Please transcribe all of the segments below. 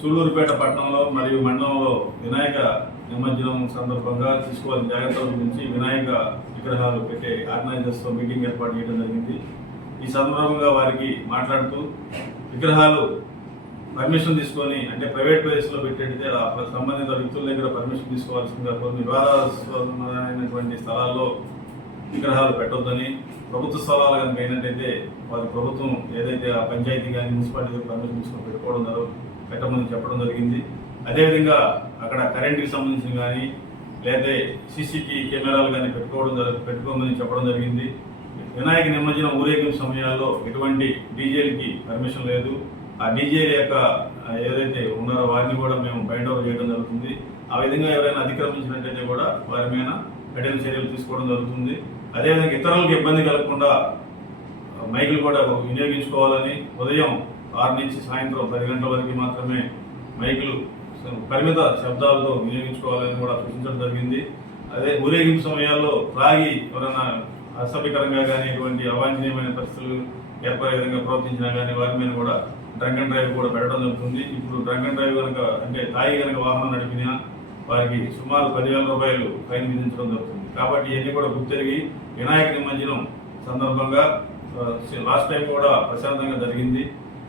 సూళ్లూరుపేట పట్టణంలో మరియు మండలంలో వినాయక నిమజ్జనం సందర్భంగా తీసుకోవాల్సిన జాగ్రత్తల గురించి వినాయక విగ్రహాలు పెట్టే ఆర్గనైజర్స్తో మీటింగ్ ఏర్పాటు చేయడం జరిగింది. ఈ సందర్భంగా వారికి మాట్లాడుతూ విగ్రహాలు పర్మిషన్ తీసుకొని అంటే ప్రైవేట్ ప్లేస్లో పెట్టేటైతే సంబంధిత వ్యక్తుల దగ్గర పర్మిషన్ తీసుకోవాల్సిందిగా కొన్ని వివాదాస్పదమైనటువంటి స్థలాల్లో విగ్రహాలు పెట్టొద్దని, ప్రభుత్వ స్థలాలు కనుక అయినట్టయితే వారి ప్రభుత్వం ఏదైతే ఆ పంచాయతీ కానీ మున్సిపాలిటీ పర్మిషన్ తీసుకొని పెట్టమని చెప్పడం జరిగింది. అదేవిధంగా అక్కడ కరెంటుకి సంబంధించిన కానీ లేదా సీసీటీవీ కెమెరాలు కానీ పెట్టుకోమని చెప్పడం జరిగింది. వినాయక నిమజ్జనం ఊరేగింపు సమయాల్లో ఎటువంటి డీజేలకి పర్మిషన్ లేదు. ఆ డీజేల యొక్క ఏదైతే ఉన్నారో వారిని కూడా మేము బైండ్ ఓవర్ చేయడం జరుగుతుంది. ఆ విధంగా ఎవరైనా అతిక్రమించినట్టయితే కూడా వారి మీద కఠిన చర్యలు తీసుకోవడం జరుగుతుంది. అదేవిధంగా ఇతరులకు ఇబ్బంది కలగకుండా మైకులు కూడా వినియోగించుకోవాలని, ఉదయం 6 నుంచి సాయంత్రం 10 గంటల వరకు మాత్రమే మైకులు పరిమిత శబ్దాలతో వినియోగించుకోవాలని కూడా సూచించడం జరిగింది. అదే ఊరేగింపు సమయాల్లో త్రాగి ఎవరైనా అసభ్యకరంగా కానీ ఇటువంటి అవాంఛనీయమైన పరిస్థితులు ఏర్పడే విధంగా ప్రవర్తించినా కానీ వారి మీద కూడా డ్రంక్ అండ్ డ్రైవ్ కూడా పెట్టడం జరుగుతుంది. ఇప్పుడు డ్రంక్ అండ్ డ్రైవ్ కనుక అంటే తాగి కనుక వాహనం నడిపినా వారికి సుమారు 10,000 రూపాయలు ఫైన్ విధించడం జరుగుతుంది. కాబట్టి ఇవన్నీ కూడా గుర్తెరిగి వినాయక నిమజ్జనం సందర్భంగా లాస్ట్ టైం కూడా ప్రశాంతంగా జరిగింది.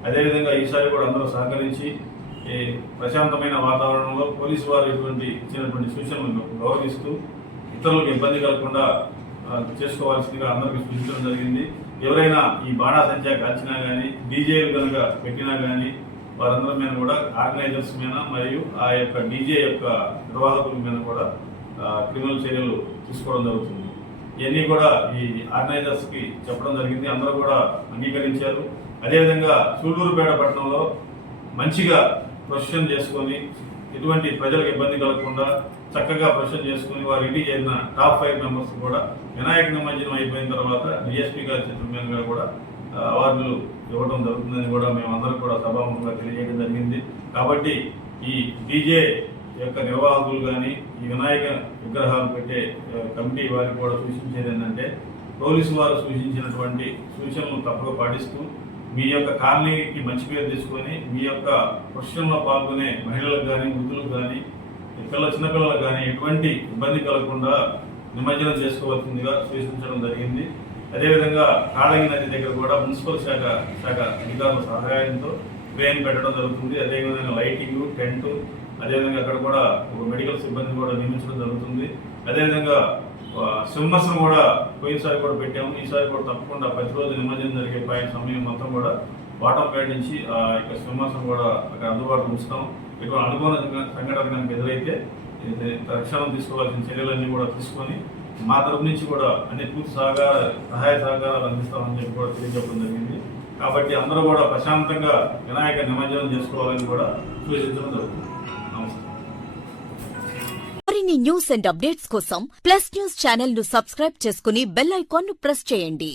అదేవిధంగా ఈసారి కూడా అందరూ సహకరించి ఈ ప్రశాంతమైన వాతావరణంలో పోలీసు వారు ఇచ్చినటువంటి సూచనలను గౌరవిస్తూ ఇతరులకు ఇబ్బంది కలగకుండా చేసుకోవాల్సిందిగా అందరికీ సూచించడం జరిగింది. ఎవరైనా ఈ బాణాసంచా కాల్చినా కానీ డీజేలు కనుక పెట్టినా కానీ వారందరి మీద కూడా ఆర్గనైజర్స్ మీద మరియు ఆ యొక్క డీజే యొక్క నిర్వాహకుల మీద కూడా క్రిమినల్ చర్యలు తీసుకోవడం జరుగుతుంది. ఇవన్నీ కూడా ఈ ఆర్గనైజర్స్కి చెప్పడం జరిగింది. అందరూ కూడా అంగీకరించారు. అదేవిధంగా సూళ్లూరుపేట పట్టణంలో మంచిగా ప్రొసెషన్ చేసుకొని ఎటువంటి ప్రజలకు ఇబ్బంది కలగకుండా చక్కగా ప్రొసెషన్ చేసుకుని వారు ఇంటికి చేరిన టాప్ 5 మెంబర్స్ కూడా వినాయక నిమజ్జనం అయిపోయిన తర్వాత డిఎస్పీ గారి చైర్మన్ గారు కూడా అవార్డులు ఇవ్వడం జరుగుతుందని కూడా మేమందరం కూడా సభాముఖంగా తెలియజేయడం జరిగింది. కాబట్టి ఈ డీజే యొక్క నిర్వాహకులు కానీ ఈ వినాయక విగ్రహాలు పెట్టే కమిటీ వారికి కూడా సూచించేది ఏంటంటే పోలీసు వారు సూచించినటువంటి సూచనలు తప్పక పాటిస్తూ మీ యొక్క కాలనీకి మంచి పేరు తీసుకొని మీ యొక్క ప్రొఫెషన్లో పాల్గొనే మహిళలకు కానీ వృద్ధులకు కానీ చిన్నపిల్లలకు కానీ ఎటువంటి ఇబ్బంది కలగకుండా నిమజ్జనం చేసుకోవాల్సిందిగా సూచించడం జరిగింది. అదేవిధంగా కాళంగి నది దగ్గర కూడా మున్సిపల్ శాఖ అధికారుల సహాయంతో క్రేన్ పెట్టడం జరుగుతుంది. అదేవిధంగా లైటింగ్, టెంట్, అదేవిధంగా అక్కడ కూడా ఒక మెడికల్ సిబ్బంది కూడా నియమించడం జరుగుతుంది. అదేవిధంగా సింహర్సనం కూడా పోయినసారి కూడా పెట్టాము. ఈసారి కూడా తప్పకుండా ప్రతిరోజు నిమజ్జనం జరిగే సమయం మొత్తం కూడా బాటం పేట నుంచి ఆ యొక్క సింహర్సనం కూడా అక్కడ అందుబాటులో ఉంచుతాం. ఇటువంటి అనుకోని సంఘటన కనుక ఎదురైతే తక్షణం తీసుకోవాల్సిన చర్యలన్నీ కూడా తీసుకొని మా తరపు నుంచి కూడా అన్ని పూర్తి సహాయ సహకారాలు అందిస్తామని చెప్పి కూడా తెలియజెప్పడం జరిగింది. కాబట్టి అందరూ కూడా ప్రశాంతంగా వినాయక నిమజ్జనం చేసుకోవాలని కూడా సూచించడం జరుగుతుంది. మరిన్ని న్యూస్ అండ్ అప్డేట్స్ కోసం ప్లస్ న్యూస్ ఛానల్ ను సబ్స్క్రైబ్ చేసుకుని బెల్ ఐకాన్ ను ప్రెస్ చేయండి.